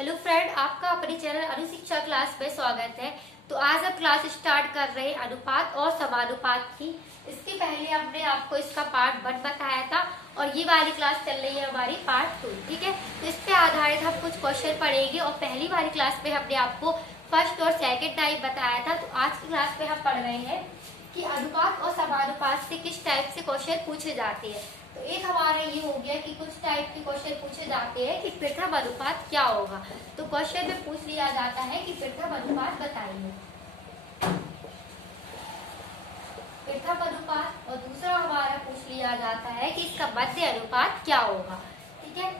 Hello friend, आपका अपने channel अनुशिक्षा class में स्वागत है। तो आज हम क्लास स्टार्ट कर रहे हैं अनुपात और समानुपात की। इसके पहले हमने आपको इसका पार्ट 1 बताया था और ये वाली क्लास चल रही है हमारी पार्ट 2। ठीक है, तो इस पे आधारित हम कुछ क्वेश्चन पढ़ेंगे और पहली वाली क्लास में हमने आपको फर्स्ट और सेकेंड टाइप बताया था। तो आज की क्लास में हम पढ़ रहे हैं कि अनुपात और समानुपात से किस टाइप से क्वेश्चन पूछे जाते हैं। तो एक हमारा ये हो गया कि कुछ टाइप के क्वेश्चन पूछे जाते हैं कि प्रथम अनुपात क्या होगा। तो क्वेश्चन में पूछ लिया जाता है कि प्रथम अनुपात बताइए, प्रथम अनुपात। और दूसरा हमारा पूछ लिया जाता है कि इसका मध्य अनुपात क्या होगा। ठीक है,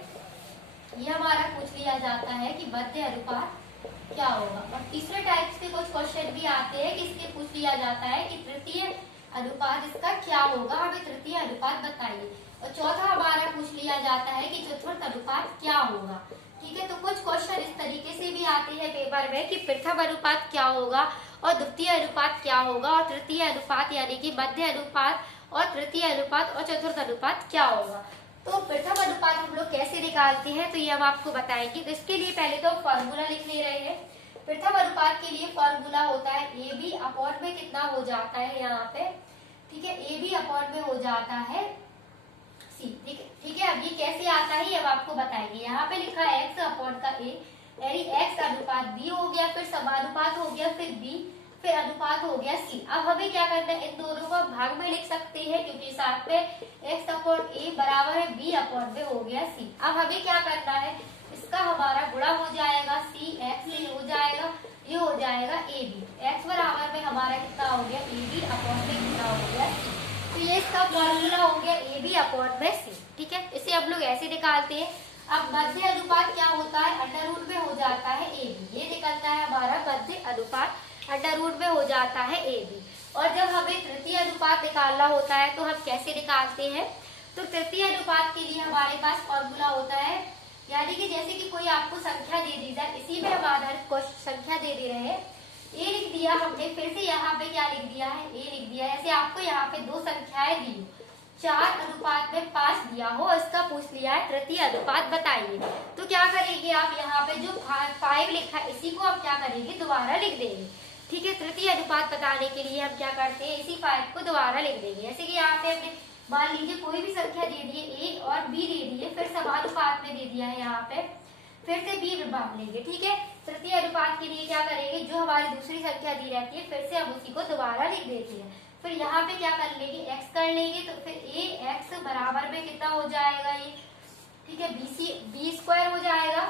ये हमारा पूछ लिया जाता है कि मध्य अनुपात क्या होगा। और तीसरे टाइप के कुछ क्वेश्चन भी आते हैं कि इसके पूछ लिया जाता है कि तृतीय अनुपात इसका क्या होगा, हमें तृतीय अनुपात बताइए। और चौथा हमारा पूछ लिया जाता है कि चतुर्थ अनुपात क्या होगा। ठीक है, तो कुछ क्वेश्चन इस तरीके से भी आते हैं पेपर में कि प्रथम अनुपात क्या होगा और द्वितीय अनुपात क्या होगा और तृतीय अनुपात यानी कि मध्य अनुपात और तृतीय अनुपात और चतुर्थ अनुपात क्या होगा। तो प्रथम अनुपात हम लोग कैसे निकालते हैं तो ये हम आपको बताएंगे। तो इसके लिए पहले तो फॉर्मूला लिख ले रहे हैं। प्रथम अनुपात के लिए फॉर्मूला होता है ए बी अपॉन में कितना हो जाता है यहाँ पे। ठीक है, ए बी अपॉन में हो जाता है सी। ठीक है, अब ये कैसे आता है अब आपको बताएंगे। यहाँ पे लिखा है एक्स अपॉन का ए यानी एक्स अनुपात बी हो गया, फिर समानुपात हो गया, फिर बी, फिर अनुपात हो गया सी। अब हमें क्या करना है, इन दोनों को भाग में लिख सकते हैं क्योंकि साथ में एक्स अपॉन ए बराबर है बी अपॉन में हो गया सी। अब हमें क्या करना है, इसका हमारा गुणा हो जाएगा सी एक्स, ये हो जाएगा, ये हो जाएगा ए बी। एक्स बराबर में हमारा कितना हो गया ए बी अपॉन में कितना हो गया सी। तो ये इसका फॉर्मूला हो गया ए बी अपॉन में सी। ठीक है, इसे हम लोग ऐसे निकालते हैं। अब मध्य अनुपात क्या होता है, अंडर रूट में हो जाता है ए बी। ये निकलता है हमारा मध्य अनुपात, अंडर रूट में हो जाता है ए बी। और जब हमें तृतीय अनुपात निकालना होता है तो हम कैसे निकालते हैं, तो तृतीय अनुपात के लिए हमारे पास फॉर्मूला होता है, यानी कि जैसे कि कोई आपको संख्या दे दी जाए, इसी में हम आधारित संख्या दे रहे हैं। ए लिख दिया हमने, फिर से यहाँ पे क्या लिख दिया है, ए लिख दिया। ऐसे आपको यहाँ पे दो संख्याएं दी, 4 अनुपात में 5 दिया हो, इसका पूछ लिया है तृतीय अनुपात बताइए। तो क्या करेंगे आप, यहाँ पे जो 5 लिखा है इसी को आप क्या करेंगे, दोबारा लिख देंगे। ठीक है, तृतीय अनुपात बताने के लिए हम क्या करते हैं, इसी 5 को दोबारा लिख देंगे। जैसे कि यहाँ पे हमने मान लीजिए कोई भी संख्या दे दी है, ए और बी दे दी है, फिर समानुपात में दे दिया है यहाँ पे, फिर से बी भाग लेंगे। ठीक है, तृतीय अनुपात के लिए क्या करेंगे, जो हमारी दूसरी संख्या दी रहती है फिर से हम उसी को दोबारा लिख देते हैं। फिर यहाँ पे क्या कर लेंगे, एक्स कर लेंगे, तो फिर ए एक्स बराबर में कितना हो जाएगा ये। ठीक है, बी स्क्वायर हो जाएगा,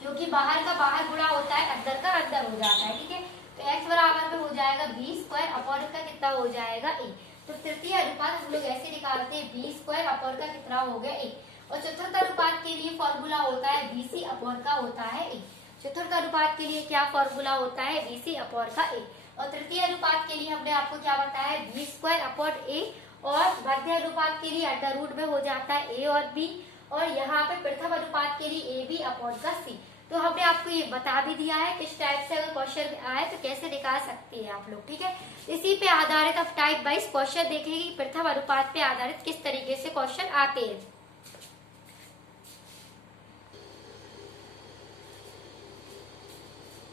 क्योंकि बाहर का बाहर गुणा होता है, अंदर का अंदर हो जाता है। ठीक है, तो एक्स बराबर में हो जाएगा बी स्क्वायर अपॉन का कितना हो जाएगा ए। तो तृतीय अनुपात हम लोग ऐसे निकालते हैं, बी स्क्वायर अपॉन का कितना हो गया ए। और चतुर्थ अनुपात के लिए फॉर्मूला होता है बीसी अपॉन का होता है ए। चतुर्थ अनुपात के लिए क्या फॉर्मूला होता है, बीसी अपॉन का ए। और तृतीय अनुपात के लिए हमने आपको क्या बताया है, बी स्क्वायर अपॉन ए। और मध्य अनुपात के लिए अंडर रूट में हो जाता है ए और बी। और यहाँ पे प्रथम अनुपात के लिए ए बी अपॉन का सी। तो हमने आपको ये बता भी दिया है किस टाइप से अगर क्वेश्चन आए तो कैसे निकाल सकते हैं आप लोग। ठीक है, इसी पे आधारित अब टाइप वाइज क्वेश्चन देखेंगे कि प्रथम अनुपात पे आधारित किस तरीके से क्वेश्चन आते हैं।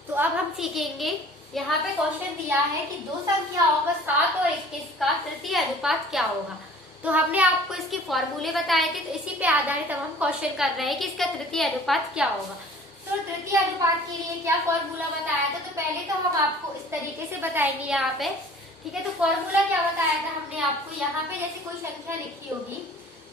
तो अब हम सीखेंगे, यहाँ पे क्वेश्चन दिया है कि दो संख्याओं का 7 और 21 का तृतीय अनुपात क्या होगा। तो हमने आपको इसके फॉर्मूले बताए थे, तो इसी पे आधारित अब हम क्वेश्चन कर रहे हैं कि इसका तृतीय अनुपात क्या होगा। तो तृतीय अनुपात के लिए क्या फॉर्मूला बताया था, तो पहले तो हम आपको इस तरीके से बताएंगे यहाँ पे। ठीक है, तो फॉर्मूला क्या बताया था हमने आपको, यहाँ पे जैसे कोई संख्या लिखी होगी,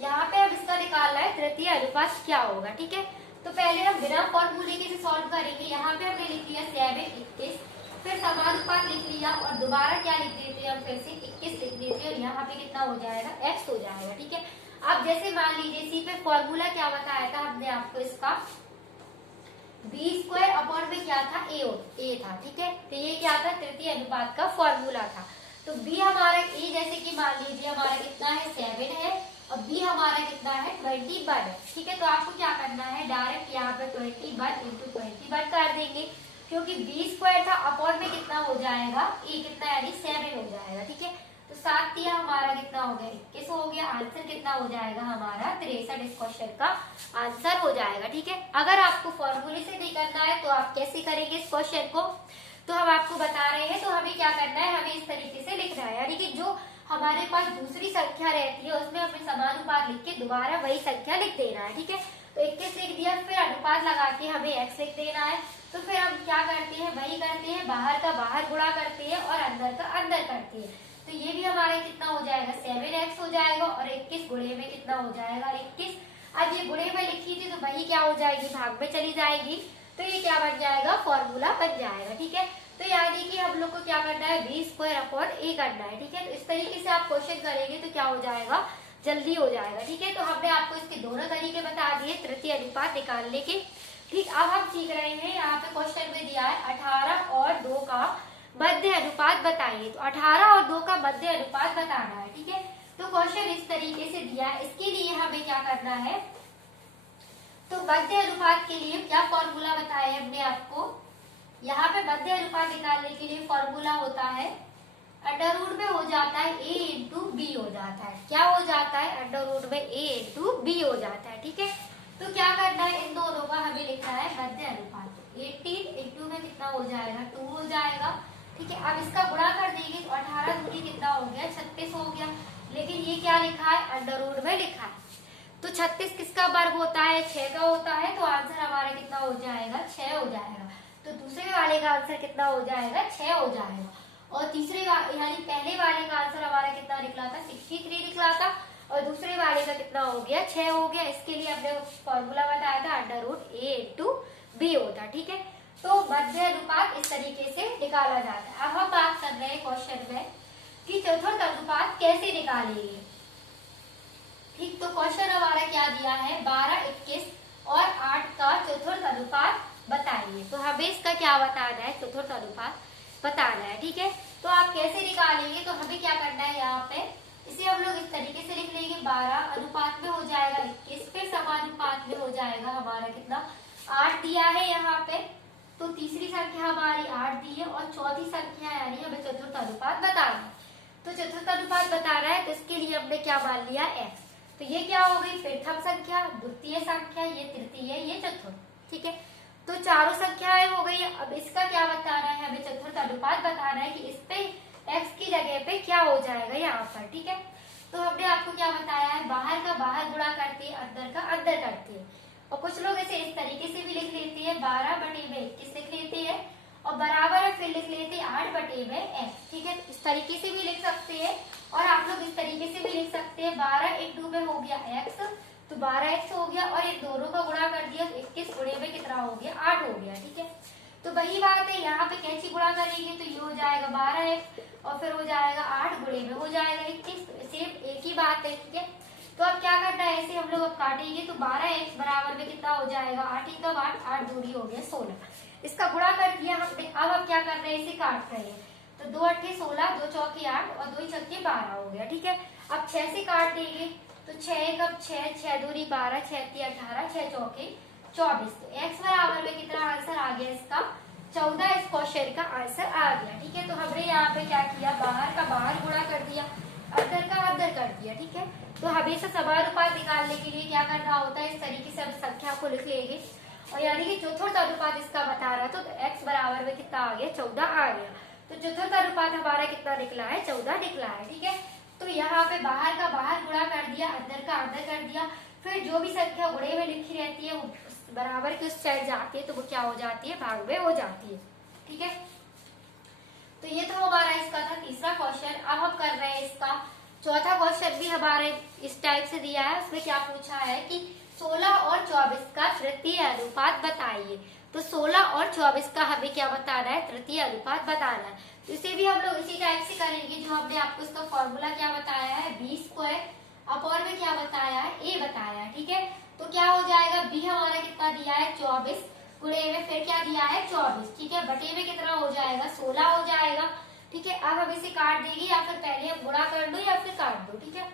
यहाँ पे अब इसका निकालना है तृतीय अनुपात क्या होगा। ठीक है, तो पहले हम बिना फॉर्मूले के सॉल्व करेंगे। यहाँ पे हमने लिख लिया 7 21, फिर समानुपात लिख लिया और दोबारा क्या लिख देते हैं हम, फिर से 21 लिख देते हैं और यहाँ पे कितना हो जाएगा, एक्स हो जाएगा। ठीक है, अब जैसे मान लीजिए इसी पे फॉर्मूला क्या बताया था हमने आपको, इसका बी स्क्वायर अपॉन में क्या था, ए था। ठीक है, तो ये क्या था, तृतीय अनुपात का फॉर्मूला था। तो बी हमारा ए जैसे कि मान लीजिए हमारा कितना है 7 है और बी हमारा कितना है 21 है। ठीक है, तो आपको क्या करना है, डायरेक्ट यहाँ पे 21 इंटू 21 कर देंगे, क्योंकि बी स्क्वायर था अपॉन में कितना हो जाएगा ए कितना यानी 7 हो जाएगा। ठीक है, तो 7 दिया हमारा कितना हो गया 21 हो गया। आंसर कितना हो जाएगा हमारा 63। इस क्वेश्चन का आंसर हो जाएगा। ठीक है, अगर आपको फॉर्मूले से भी करना है तो आप कैसे करेंगे इस क्वेश्चन को, तो हम आपको बता रहे हैं। तो हमें क्या करना है, हमें इस तरीके से लिखना है, यानी कि जो हमारे पास दूसरी संख्या रहती है उसमें हमें समानुपात लिख के दोबारा वही संख्या लिख देना है। ठीक है, तो 21 लिख दिया, फिर अनुपात लगा के हमें x लिख देना है। तो फिर हम क्या करते हैं, वही करते हैं, बाहर का बाहर गुणा करते हैं और अंदर का अंदर करते हैं। तो ये भी हमारा कितना हो जाएगा 7x हो जाएगा, और 21 गुणे में कितना हो जाएगा 21। अब ये गुणे में लिखी थी तो वही क्या हो जाएगी, भाग में चली जाएगी, तो ये क्या बन जाएगा, फॉर्मूला बन जाएगा। ठीक है, तो यानी कि हम लोग को क्या करना है, b² करना है। ठीक है, तो इस तरीके से आप क्वेश्चन करेंगे तो क्या हो जाएगा, जल्दी हो जाएगा। ठीक है, तो हमने आपको इसके दोनों तरीके बता दिए तृतीय अनुपात निकालने के। ठीक, अब हम सीख रहे हैं, यहाँ पे क्वेश्चन में दिया है 18 और 2 का मध्य अनुपात बताइए। तो 18 और 2 का मध्य अनुपात बताना है। ठीक है, तो क्वेश्चन इस तरीके से दिया है, इसके लिए हमें क्या करना है, तो मध्य अनुपात के लिए क्या फॉर्मूला बताया हमने आपको, यहाँ पे मध्य अनुपात निकालने के लिए फॉर्मूला होता है अंडर रूट में हो जाता है a इंटू बी हो जाता है। क्या हो जाता है, अंडर रूट में a इंटू बी हो जाता है। ठीक है, तो क्या करना है, इन दोनों का हमें लिखना है मध्य अनुपात। 18 इंटू में कितना हो जाएगा 2 हो जाएगा। ठीक है, अब इसका गुणा कर देंगे तो 18 दूनी कितना हो गया 36 हो गया, लेकिन ये क्या लिखा है, अंडर रूट में लिखा है। तो 36 किसका वर्ग होता है, 6 का होता है, तो आंसर हमारा कितना हो जाएगा 6 हो जाएगा। तो दूसरे वाले का आंसर कितना हो जाएगा 6 हो जाएगा, और तीसरे यानी पहले वाले का आंसर हमारा कितना निकला था 63 निकला था, और दूसरे वाले का कितना हो गया 6 हो गया। इसके लिए हमने फॉर्मूला बताया था under root a into B होता। ठीक है, तो मध्य अनुपात इस तरीके से निकाला जाता है। अब हम बात कर रहे हैं क्वेश्चन में कि चतुर्थ अनुपात कैसे निकालेंगे। ठीक, तो क्वेश्चन हमारा क्या दिया है, 12, 21 और 8 का चतुर्थ अनुपात बताइए। तो हमें इसका क्या बताना है, चतुर्थ अनुपात बताना है। ठीक है, तो आप कैसे निकालेंगे, तो हमें क्या करना है, यहाँ पे इसे हम लोग इस तरीके से लिख लेंगे, 12 अनुपात में हो जाएगा 21, फिर समानुपात में हो जाएगा हमारा कितना 8 दिया है यहाँ पे, तो तीसरी संख्या हमारी 8 दी है, और चौथी संख्या यानी हमें चतुर्थ अनुपात बताना है। तो चतुर्थ अनुपात बताना है, तो इसके लिए हमने क्या मान लिया x। तो ये क्या हो गई, प्रथम संख्या, द्वितीय संख्या, ये तृतीय, ये चतुर्थ। ठीक है, तो चारों संख्याएं हो गई। अब इसका क्या बताना है, हमें चतुर्थ अनुपात बताना है कि इस पे x की जगह पे क्या हो जाएगा यहाँ पर। ठीक है, तो हमने आपको क्या बताया है, बाहर का बाहर गुणा करते हैं, अंदर का अंदर करते हैं, और कुछ लोग इसे इस तरीके से भी लिख लेते हैं, 12/21 लिख लेते हैं, और बराबर है फिर लिख लेते हैं 8/x। ठीक है, इस तरीके से भी लिख सकते हैं, और आप लोग इस तरीके से भी लिख सकते हैं, 12 इंटू में हो गया x, तो 12x हो गया, और इन दोनों का गुणा कर दिया, 21 गुणे में कितना हो गया 8 हो गया। ठीक है, तो वही बात है, यहाँ पे कैसे गुणा करेंगे, तो ये हो जाएगा 12x, और फिर हो जाएगा 8 गुणे में हो जाएगा 21, सेम एक ही बात है। ठीक है, तो अब क्या करना है, ऐसे हम लोग अब काटेंगे, तो 12x बराबर में कितना हो जाएगा 8 ही का 8 दूरी हो गया 16, इसका गुणा कर दिया हमने। अब हम क्या कर रहे हैं, इसे काट रहे हैं, तो 2 8 16, 2 चौके 8 और 2 छक्के 12 हो गया। ठीक है, अब 6 से काट देंगे, तो 6 कब 6, 6 दूरी 12, 6 18, 6 चौके 24, तो x बराबर में कितना आंसर आ गया इसका 14। इस क्वेश्चन का आंसर आ गया। ठीक है, तो हमने यहाँ पे क्या किया, बाहर का बाहर गुणा कर दिया, अंदर का अंदर कर दिया। ठीक है, तो हमेशा समानुपात निकालने के लिए क्या करना होता है, इस तरीके से हम संख्या को लिख लेंगे, और यानी कि चतुर्थ अनुपात इसका बता रहा था, तो x बराबर में कितना आ गया 14 आ गया। तो चतुर्थ अनुपात हमारा कितना निकला है 14 निकला है। ठीक है, तो यहाँ पे बाहर का बाहर गुणा कर दिया, अंदर का अंदर कर दिया, फिर जो भी संख्या गुणे में लिखी रहती है वो बराबर के उस साइड जाती है, तो वो क्या हो जाती है, भाग में हो जाती है। ठीक है, तो ये तो हमारा इसका था तीसरा क्वेश्चन। अब हम कर रहे हैं इसका चौथा क्वेश्चन, भी हमारे इस टाइप से दिया है। उसमें क्या पूछा है कि 16 और 24 का तृतीय अनुपात बताइए। तो 16 और 24 का हमें क्या बताना है, तृतीय अनुपात बताना है। तो इसे भी हम लोग इसी टाइप से करेंगे, जो हमने आपको इसका फॉर्मूला क्या बताया है, b² अपॉन में क्या बताया है, a बताया है। ठीक है, तो क्या हो जाएगा, b हमारा कितना दिया है 24, गुणे में फिर क्या दिया है 24। ठीक है, बटे में कितना हो जाएगा 16 हो जाएगा। ठीक है, अब हम इसे काट देंगे, या फिर पहले हम गुणा कर दो या फिर काट दो। ठीक है,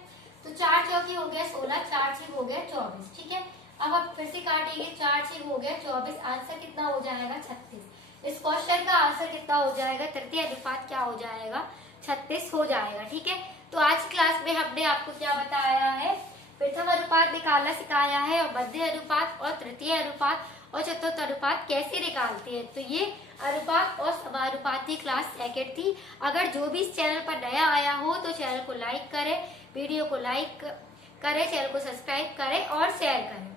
तो 4 चौकी हो गया 16, 4 6 हो गया 24। ठीक है, अब हम फिर से काटेंगे, 4 6 हो गया 24, आंसर कितना हो जाएगा 36। इस क्वेश्चन का आंसर कितना हो जाएगा, तृतीय अनुपात क्या हो जाएगा 36 हो जाएगा। ठीक है, तो आज की क्लास में हमने आपको क्या बताया है, प्रथम अनुपात निकालना सिखाया है और मध्य अनुपात और तृतीय अनुपात और चतुर्थ अनुपात कैसे निकालते हैं। तो ये अनुपात और समानुपाती क्लास सेकंड थी। अगर जो भी इस चैनल पर नया आया हो तो चैनल को लाइक करें, वीडियो को लाइक करें, चैनल को सब्सक्राइब करें और शेयर करें।